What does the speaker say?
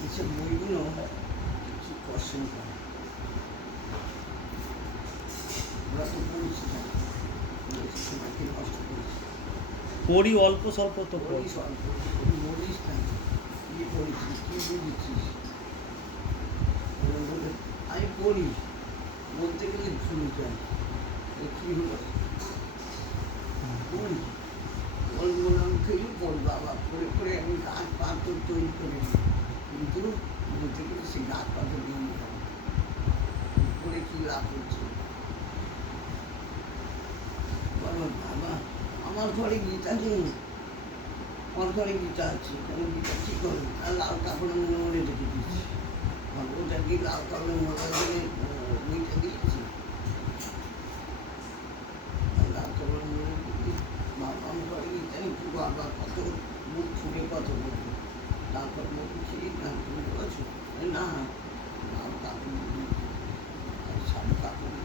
এইসব বইগুলো কিছু পছন্দ করে ওরা তো পড়িস না সময়কে নষ্ট করিস পড়ি অল্প স্বল্প তো পড়ি। পড়িস অল্প বলিস না কী পড়েছিস কী বুঝেছিস বলে আমি পড়ি বলতে গেলে ভুল যায় কী হলো পড়ি বললাম খেয়ে পড় বাবা পড়ে পড়ে আমি গাছ পাথর তৈরি করে নিই কিন্তু বলতে গেলে সে গাছ পাথর দিয়ে নিতে হবে পড়ে কী লাভ হচ্ছে বাবা বাবা আমার ঘরে গীতা নেই আমার ঘরে গীতা আছে কারণ গীতা কী করে আর লাল কাপড়ে মনে মনে রেখে দিচ্ছি ওটা কি লাল কাপড়ে মনে করে গীতা দিয়েছি লাল কাপড়ে মনে রেখে বাবা আমার ঘরে গীতা নেই কি বাবা কত মুখ ফুটে কত বলবো তারপর মুখ খেয়ে না তুমি বলেছো না লাল কাপড় আর সাদা কাপড়